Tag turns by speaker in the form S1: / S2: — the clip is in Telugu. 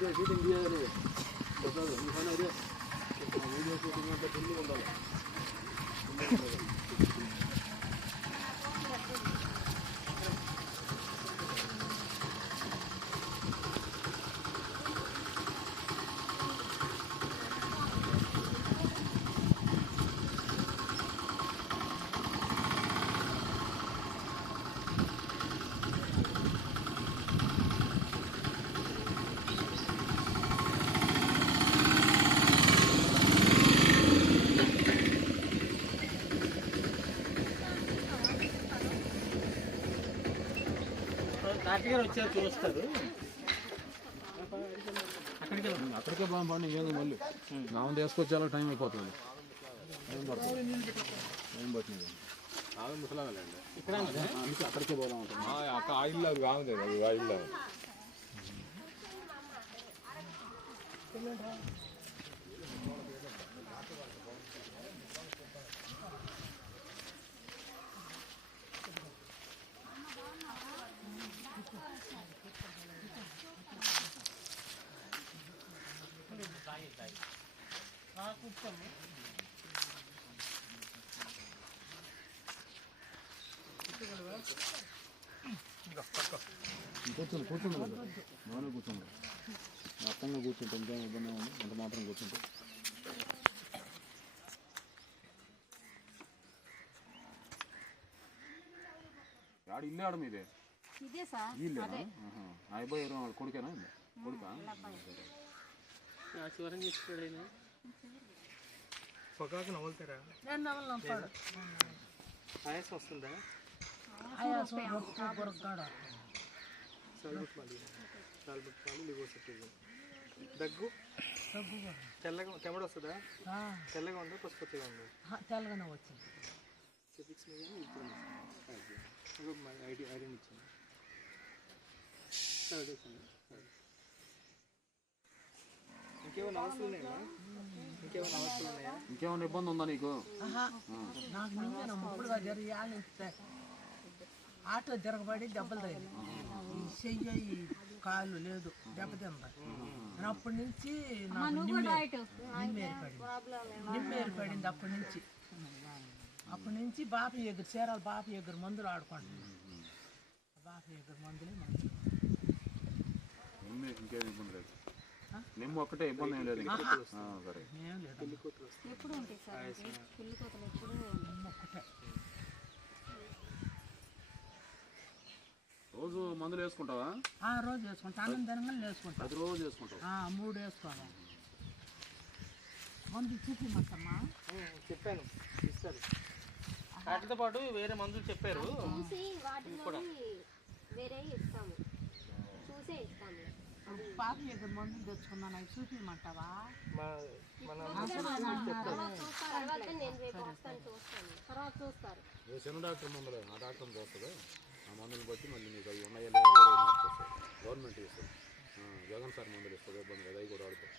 S1: idea, kita India ni. Betul, di sana idea. Video tu dengan betul ni kan dah.
S2: Karthik గారు వచ్చారు చూస్తారు అక్కడికి వెళ్దాం
S1: అక్కడికే బాగా పని ఏదో మళ్ళీ. నామం తీసుకొచ్చేలా టైం అయిపోతుంది. టైం పడుతుంది. ఆమె ముసలాగలేండి
S2: ఇక్కడ
S1: అందుకే అక్కడికే పోదాం ఉంటుంది
S3: అక్కడ ఆయిల్ అది కాదు అది ఆయిల్
S1: కూర్చోండి కూర్చోండి. కదా బాగానే కూర్చోండి అర్థంగా కూర్చుంటే ఇంకేం ఇబ్బంది ఉంది అంత మాత్రం కూర్చుంటే ఆడ ఇల్లు ఆడ మీదే.
S4: ఇదే సార్.
S1: ఇల్లేనా? ఆ అబ్బాయి ఎవరు? కొడుకేనా? కొడుకా?
S2: చేసుకోడు ఆయన. పొగాకు నవ్వులుతారా
S4: ఉంటాడు
S2: ఆయాసం వస్తుందా?
S4: ఆయాసం
S2: సాల్బుట్మాలి సాల్బుట్మాలి లివోసిటీ దగ్గు. తెల్లగా తెమ్మడ వస్తుందా? తెల్లగా ఉందా పసుపచ్చిగా ఉందా?
S4: ఆ, తెల్లగానే వచ్చింది.
S2: సిఫిక్స్ మీద ఇప్పుడు ఐడి ఐడియన్ ఇచ్చింది థర్డ్ ఇంకేమైనా అవసరం ఇంకేమైనా
S1: ఇబ్బంది ఉందా నీకు?
S4: నాకు నింజన ముప్పుడుగా జరిగి ఆటో తిరగబడి దెబ్బలు తగిలి ఈ చెయ్యి కాలు లేదు దెబ్బతింది నేను అప్పటి నుంచి నాకు నిమ్మేరు నిమ్మేరు నిమ్మేరు పడింది అప్పటి నుంచి. అప్పటి నుంచి బాప ఎగురు చీరాలు బాప ఎగురు మందులు ఆడుకుంటున్నాను బాప ఎగురు మందులే మందులు.
S1: నిమ్మ ఇంకేం ఇబ్బంది లేదు. నిమ్మ ఒక్కటే ఇబ్బంది ఏం లేదు. సరే
S5: ఎప్పుడు ఉంటాయి సార్. కోతలు ఎప్పుడు
S1: రోజు మందులు వేసుకుంటావా?
S4: ఆ రోజు వేసుకుంటా. అన్నం తినగానే వేసుకుంటా.
S1: ప్రతి రోజు వేసుకుంటావు.
S4: ఆ, మూడు వేసుకోవాలి. మందు చూపిమంటమ్మా
S2: చెప్పాను. ఇస్తారు. వాటితో పాటు వేరే మందులు చెప్పారు.
S5: చూసి వాటిలో వేరే ఇస్తాము. చూసే ఇస్తాము.
S4: పాప మందులు తెచ్చుకున్నాను అవి
S5: తర్వాత చూస్తారు.
S1: చిన్న డాక్టర్ మందులు ఆ డాక్టర్ చూస్తుంది ఆ మందులు బట్టి మళ్ళీ నీకు అవి ఉన్నాయో మార్చేస్తాయి గవర్నమెంట్ ఇస్తుంది జగన్ సార్ మందులు ఇస్తుంది ఇబ్బంది లేదు. అవి కూడా వాడుతాయి